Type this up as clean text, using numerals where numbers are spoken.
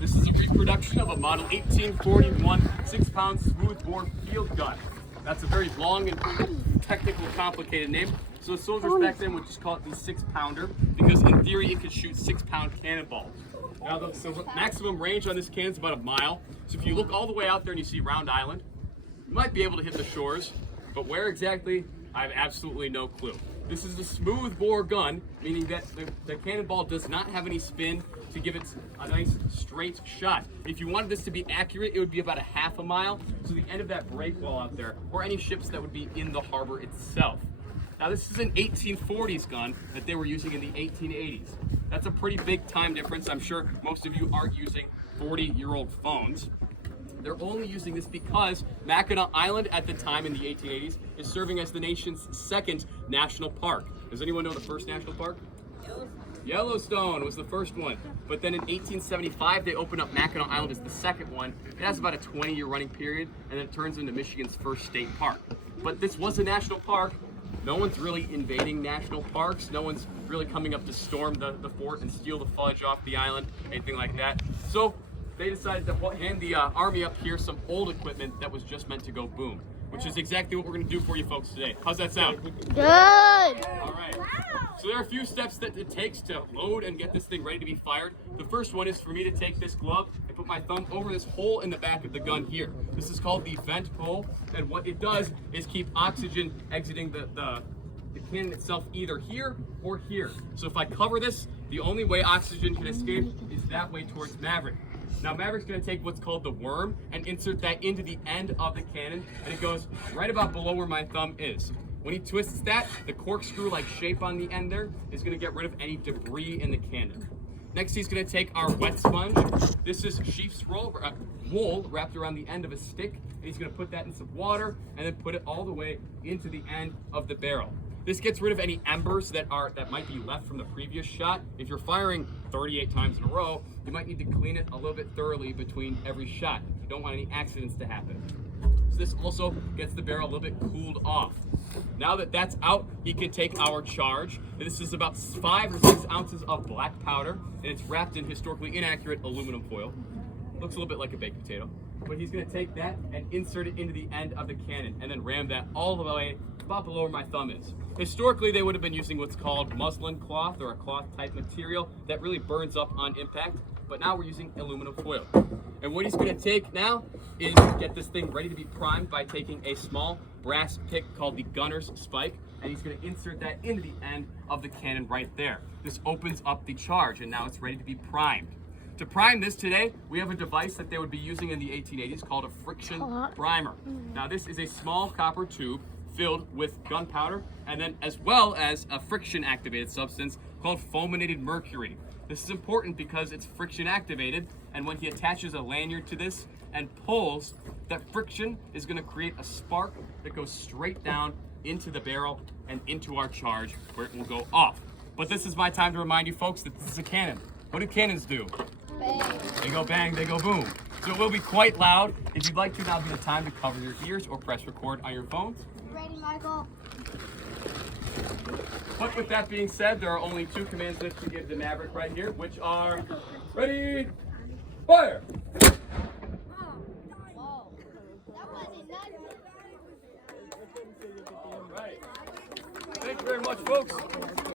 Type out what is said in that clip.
This is a reproduction of a model 1841 6-pound smoothbore field gun. That's a very long and technical, complicated name. So the soldiers back then would just call it the 6-pounder because in theory it could shoot 6-pound cannonballs. Now the maximum range on this cannon is about a mile. So if you look all the way out there and you see Round Island, you might be able to hit the shores, but where exactly, I have absolutely no clue. This is a smooth bore gun, meaning that the cannonball does not have any spin to give it a nice straight shot. If you wanted this to be accurate, it would be about a half a mile to the end of that break wall out there, or any ships that would be in the harbor itself. Now this is an 1840s gun that they were using in the 1880s. That's a pretty big time difference. I'm sure most of you aren't using 40-year-old phones. They're only using this because Mackinac Island at the time in the 1880s is serving as the nation's second national park. Does anyone know the first national park? Yellowstone was the first one. But then in 1875, they opened up Mackinac Island as the second one. It has about a 20-year running period, and then it turns into Michigan's first state park. But this was a national park. No one's really invading national parks. No one's really coming up to storm the fort and steal the fudge off the island, anything like that. So they decided to hand the Army up here some old equipment that was just meant to go boom, which is exactly what we're going to do for you folks today. How's that sound? Good. All right. So there are a few steps that it takes to load and get this thing ready to be fired. The first one is for me to take this glove and put my thumb over this hole in the back of the gun here. This is called the vent hole, and what it does is keep oxygen exiting the cannon itself either here or here. So if I cover this, the only way oxygen can escape is that way towards Maverick. Now Maverick's going to take what's called the worm and insert that into the end of the cannon, and it goes right about below where my thumb is. When he twists that, the corkscrew-like shape on the end there is going to get rid of any debris in the cannon. Next, he's going to take our wet sponge. This is sheep's wool wrapped around the end of a stick, and he's going to put that in some water and then put it all the way into the end of the barrel. This gets rid of any embers that might be left from the previous shot. If you're firing 38 times in a row, you might need to clean it a little bit thoroughly between every shot. You don't want any accidents to happen. So this also gets the barrel a little bit cooled off. Now that that's out, he can take our charge. This is about 5 or 6 ounces of black powder, and it's wrapped in historically inaccurate aluminum foil. Looks a little bit like a baked potato. But he's going to take that and insert it into the end of the cannon and then ram that all the way about below where my thumb is. Historically, they would have been using what's called muslin cloth or a cloth type material that really burns up on impact, but now we're using aluminum foil. And what he's going to take now is get this thing ready to be primed by taking a small brass pick called the gunner's spike, and he's going to insert that into the end of the cannon right there. This opens up the charge, and now it's ready to be primed. To prime this today, we have a device that they would be using in the 1880s called a friction primer. Now this is a small copper tube filled with gunpowder, and then as well as a friction activated substance called fulminated mercury. This is important because it's friction activated, and when he attaches a lanyard to this and pulls, that friction is going to create a spark that goes straight down into the barrel and into our charge where it will go off. But this is my time to remind you folks that this is a cannon. What do cannons do? Bang. They go bang, they go boom. So it will be quite loud. If you'd like to, now be the time to cover your ears or press record on your phones. Ready, Michael? But with that being said, there are only 2 commands that you give the Maverick right here, which are ready, fire! Whoa. That wasn't nuts. All right. Thank you very much, folks.